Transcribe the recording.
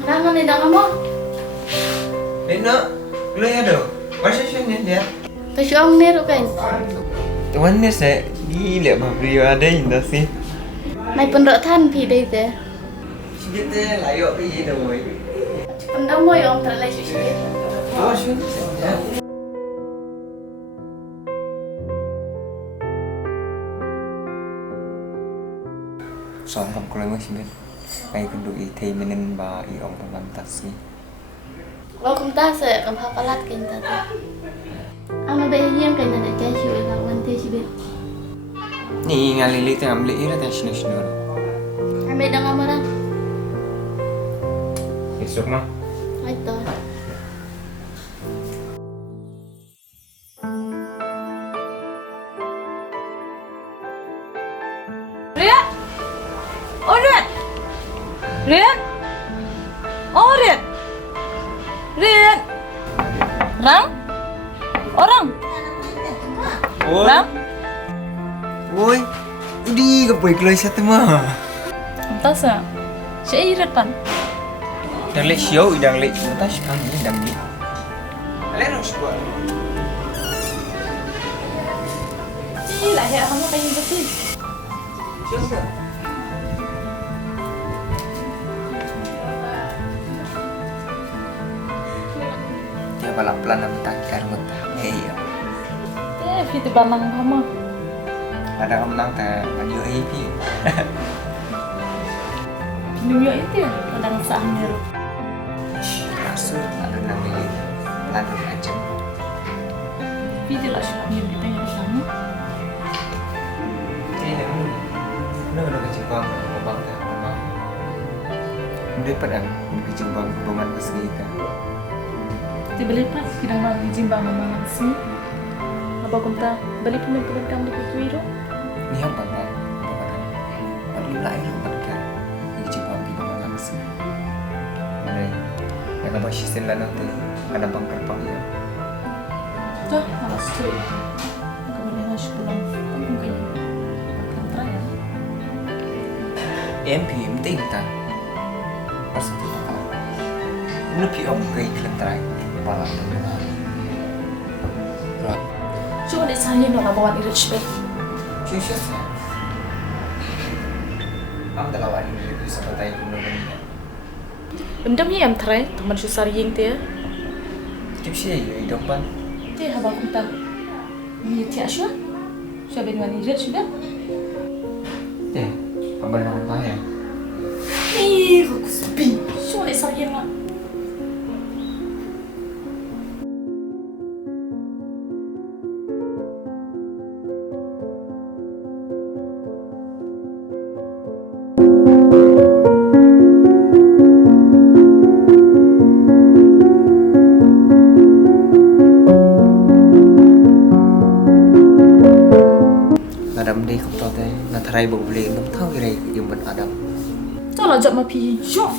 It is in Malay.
Nangan ni dah kamu. Nak, lo ya do. Masa sini dia. Tersyuang ni kan. Tuan ni saya gila babrio ada indah sih. Mai pun rok than pi dei te. Kita layak pergi dah boy. Pun dah moi om terlai susu. Oh, sure. Ya. Song không có lời mới xin biết. Ngay cần đuổi thì mình nên bà ý ông bằng làm taxi. Lo kum ta se kam pa palat kin ta ta. Ama be yang kan ada kai shu ila wan te sibe. Ni ngali li tengah beli ira tak sini sini. Ame dah ngamaran. Esok mah. Ai to. Rian! Oh Rian! Rian! Oh Rian! Rian! Rang? Orang? Rang? Oi, ini ke boy keluar satu mah. Entah sa. Siya irat pan. Đang lấy xíu, đang lấy chúng ta sẽ ăn gì đang lấy. Lấy nó sủa. Ih, lah ya kamu kayak gitu sih. Siapa? Dia balap pelan nama takar mentah. Hei. Itu banang kamu. Ada kamu nang tak maju happy. Dunia itu ya, kadang sahnya. Masuk ada nang ini. Lalu aja. Video lah sih kami kita yang sama. Ini udah kecimbang, bang tak bang. Udah pada kecimbang peman kesini kita. Tiba lepas kita mau jimbang memang sih. Apa kumta balik pemimpin kamu di Kuwait? Ni apa bang? Perlu lain kan? Kecimbang kita langsung. Mana? Yang apa sih sila nanti? Ada bang kerpang ya? Dah, harus tuh. Kemudian harus pulang. Kamu kayak akan terakhir. Em thì em tin ta. Pasal tu tak. Nabi om kay kelentrai para teman. Right. Coba deh saya nak bawa irit spek. Sure. Am dah lawan ini tu sampai tahu pun belum. Benda ni yang terakhir teman susah yang dia. Tiap sih ya depan. Dia habang kumta. Ni tiap sih. Siapa dengan irit sudah? Eh, abang nak apa ya? Ih, aku sepi. Coba deh saya nak. Adam đi không to thế, là thay bộ liền nó thao cái này dùng mình Adam. Cho là giận mà phi. Shoo.